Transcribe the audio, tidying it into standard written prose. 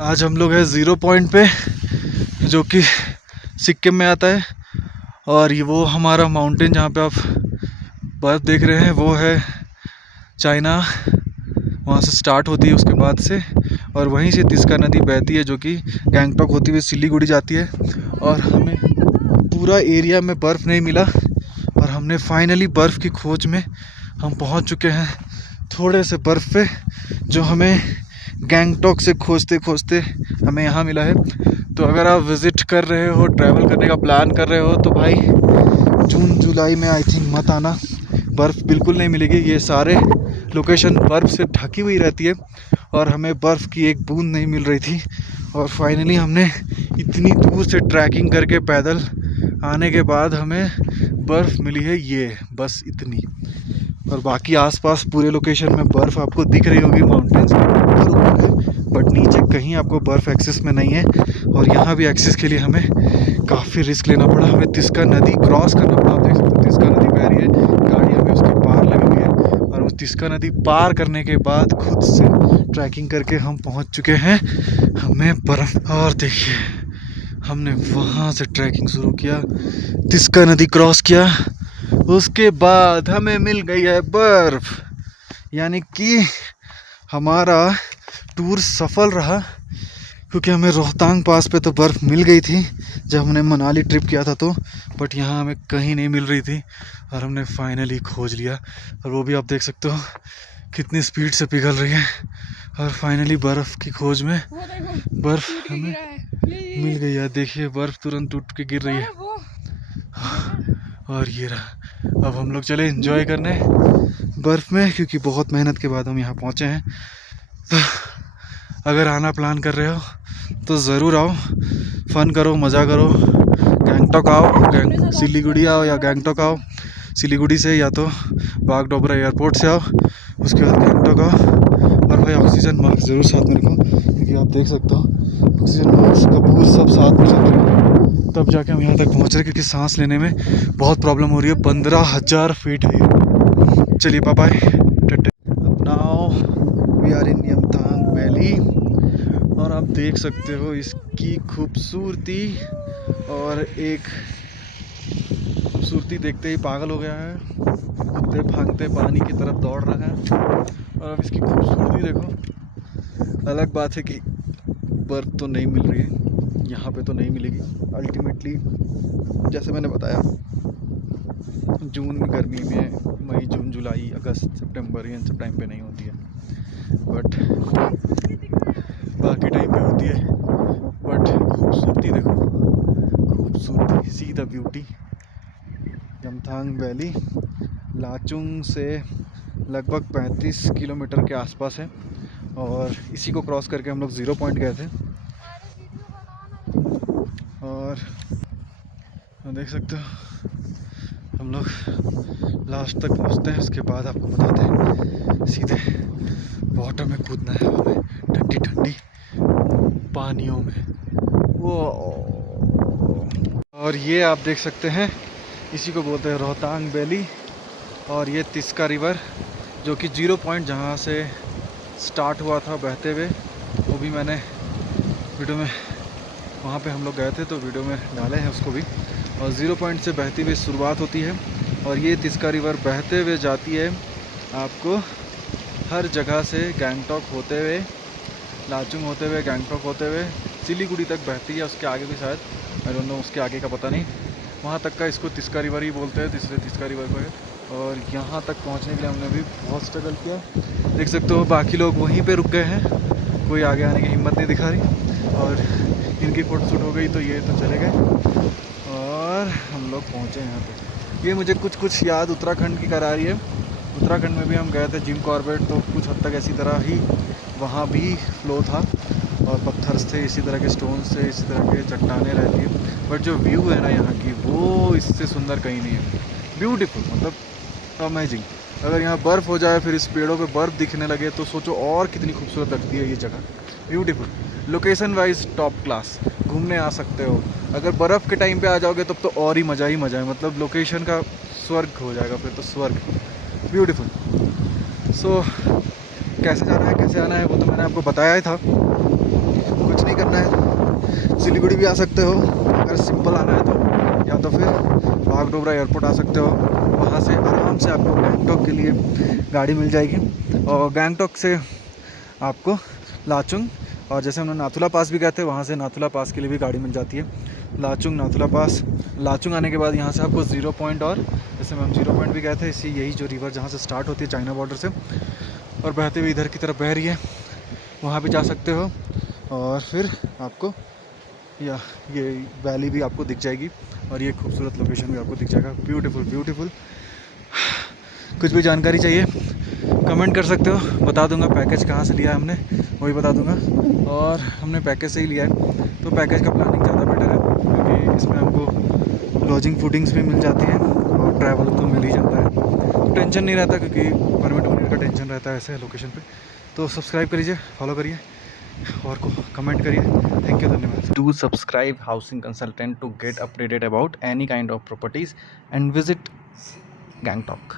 आज हम लोग हैं ज़ीरो पॉइंट पे, जो कि सिक्किम में आता है। और ये वो हमारा माउंटेन जहाँ पे आप बर्फ़ देख रहे हैं वो है चाइना। वहाँ से स्टार्ट होती है उसके बाद से, और वहीं से तिस्का नदी बहती है जो कि गैंगटॉक होती हुई सिलीगुड़ी जाती है। और हमें पूरा एरिया में बर्फ़ नहीं मिला, और हमने फाइनली बर्फ़ की खोज में हम पहुँच चुके हैं थोड़े से बर्फ़ पे, जो हमें गैंगटॉक से खोजते खोजते हमें यहाँ मिला है। तो अगर आप विज़िट कर रहे हो, ट्रैवल करने का प्लान कर रहे हो, तो भाई जून जुलाई में आई थिंक मत आना, बर्फ़ बिल्कुल नहीं मिलेगी। ये सारे लोकेशन बर्फ़ से ढकी हुई रहती है, और हमें बर्फ़ की एक बूंद नहीं मिल रही थी। और फाइनली हमने इतनी दूर से ट्रैकिंग करके पैदल आने के बाद हमें बर्फ़ मिली है, ये बस इतनी। और बाकी आसपास पूरे लोकेशन में बर्फ़ आपको दिख रही होगी, माउंटेन्स ऊपर ऊपर है, बट नीचे कहीं आपको बर्फ़ एक्सेस में नहीं है। और यहाँ भी एक्सेस के लिए हमें काफ़ी रिस्क लेना पड़ा, हमें तिस्का नदी क्रॉस करना पड़ा। आप देख सकते हो तिस्का नदी बह रही है, गाड़ी हमें उसके पार लगी हुई है, और उस तिस्का नदी पार करने के बाद खुद से ट्रैकिंग करके हम पहुँच चुके हैं हमें बर्फ़। और देखिए हमने वहाँ से ट्रैकिंग शुरू किया, तिस्का नदी क्रॉस किया, उसके बाद हमें मिल गई है बर्फ़। यानी कि हमारा टूर सफल रहा, क्योंकि हमें रोहतांग पास पे तो बर्फ़ मिल गई थी जब हमने मनाली ट्रिप किया था तो, बट यहाँ हमें कहीं नहीं मिल रही थी, और हमने फाइनली खोज लिया। और वो भी आप देख सकते हो कितनी स्पीड से पिघल रही है। और फाइनली बर्फ़ की खोज में बर्फ़ हमें मिल गई है। देखिए बर्फ़ तुरंत टूट के गिर रही है। और ये रहा, अब हम लोग चले एंजॉय करने बर्फ़ में, क्योंकि बहुत मेहनत के बाद हम यहाँ पहुँचे हैं। तो अगर आना प्लान कर रहे हो तो ज़रूर आओ, फ़न करो, मज़ा करो। गैंगटॉक आओ, सिलीगुड़ी आओ या गैंगटॉक आओ, सिलीगुड़ी से या तो बागडोगरा एयरपोर्ट से आओ, उसके बाद गैंगटॉक आओ। और भाई ऑक्सीजन मास्क ज़रूर साथ में रखो, क्योंकि आप देख सकते हो ऑक्सीजन मास्क कपूर सब साथ में चल रहे हैं, तब जाके हम यहाँ तक पहुँच रहे, क्योंकि सांस लेने में बहुत प्रॉब्लम हो रही है। 15,000 फीट है ये। चलिए bye bye, now we are in Yumthang valley. और आप देख सकते हो इसकी खूबसूरती, और एक खूबसूरती देखते ही पागल हो गया है, कूदते भागते पानी की तरफ दौड़ रहा है। और अब इसकी खूबसूरती देखो। अलग बात है कि बर्फ़ तो नहीं मिल रही है यहाँ पे, तो नहीं मिलेगी अल्टीमेटली। जैसे मैंने बताया, जून में गर्मी में, मई जून जुलाई अगस्त सितंबर इन सब टाइम पे नहीं होती है, बट बाकी टाइम पे होती है। बट खूबसूरती देखो, खूबसूरती, see the beauty. Yumthang valley Lachung से लगभग 35 किलोमीटर के आसपास है, और इसी को क्रॉस करके हम लोग ज़ीरो पॉइंट गए थे। और देख सकते हो हम लोग लास्ट तक पहुंचते हैं, उसके बाद आपको बताते हैं। सीधे वाटर में कूदना है हमें, ठंडी ठंडी पानियों में वो। और ये आप देख सकते हैं, इसी को बोलते हैं रोहतांग वैली। और ये तिस्का रिवर, जो कि ज़ीरो पॉइंट जहाँ से स्टार्ट हुआ था बहते हुए, वो भी मैंने वीडियो में, वहाँ पे हम लोग गए थे तो वीडियो में डाले हैं उसको भी। और ज़ीरो पॉइंट से बहती हुई शुरुआत होती है, और ये तिस्का रिवर बहते हुए जाती है आपको हर जगह से, गैंगटॉक होते हुए, लाचुंग होते हुए, गैंगटॉक होते हुए सिलीगुड़ी तक बहती है। उसके आगे भी शायद, आई डोंट नो, उसके आगे का पता नहीं, वहाँ तक का इसको तिस्का रिवर ही बोलते हैं, तिस्का रिवर को है। और यहाँ तक पहुँचने के लिए हमने भी बहुत स्ट्रगल किया। देख सकते हो बाकी लोग वहीं पे रुक गए हैं, कोई आगे आने की हिम्मत नहीं दिखा रही, और इनकी फ़ोटोशूट हो गई तो ये तो चले गए, और हम लोग पहुँचे यहाँ पे। ये मुझे कुछ याद उत्तराखंड की करा रही है। उत्तराखंड में भी हम गए थे जिम कॉर्बेट, तो कुछ हद तक ऐसी तरह ही वहाँ भी फ्लो था, और पत्थर थे, इसी तरह के स्टोन से, इसी तरह के चट्टानें रहती है। बट जो व्यू है ना यहाँ की, वो इससे सुंदर कहीं नहीं है। ब्यूटीफुल, मतलब अमेजिंग। अगर यहाँ बर्फ़ हो जाए, फिर इस पेड़ों पे बर्फ़ दिखने लगे, तो सोचो और कितनी खूबसूरत लगती है ये जगह। Beautiful, location wise top class, घूमने आ सकते हो। अगर बर्फ़ के टाइम पे आ जाओगे तब तो और ही मज़ा है, मतलब लोकेशन का स्वर्ग हो जाएगा फिर तो, स्वर्ग। ब्यूटीफुल। सो कैसे जाना है, कैसे आना है, वो तो मैंने आपको बताया ही था। कुछ करना है सिलीगुड़ी भी आ सकते हो अगर सिंपल आना है तो, या तो फिर बागडोगरा एयरपोर्ट आ सकते हो। वहाँ से आराम से आपको गैंगटॉक के लिए गाड़ी मिल जाएगी, और गैंगटॉक से आपको लाचुंग, और जैसे हमने नाथुला पास भी गए थे वहाँ से नाथुला पास के लिए भी गाड़ी मिल जाती है। लाचुंग, नाथुला पास, लाचुंग आने के बाद यहाँ से आपको 0 पॉइंट, और जैसे हम 0 पॉइंट भी गए थे, इसी यही जो रिवर जहाँ से स्टार्ट होती है चाइना बॉर्डर से और बहते हुए इधर की तरफ बह रही है, वहाँ भी जा सकते हो। और फिर आपको या ये वैली भी आपको दिख जाएगी, और ये खूबसूरत लोकेशन भी आपको दिख जाएगा। Beautiful beautiful. कुछ भी जानकारी चाहिए कमेंट कर सकते हो, बता दूंगा। पैकेज कहाँ से लिया है हमने वही बता दूंगा, और हमने पैकेज से ही लिया है तो पैकेज का प्लानिंग ज़्यादा बेटर है, क्योंकि इसमें हमको लॉजिंग फूडिंग्स भी मिल जाती है और ट्रैवल तो मिल ही जाता है, तो टेंशन नहीं रहता, क्योंकि परमिट वमिट का टेंशन रहता है ऐसे लोकेशन पे। तो सब्सक्राइब करिए, फॉलो करिए और कमेंट करिए। थैंक यू, धन्यवाद। Do subscribe Housing Consultant to get updated about any kind of properties and visit Gangtok.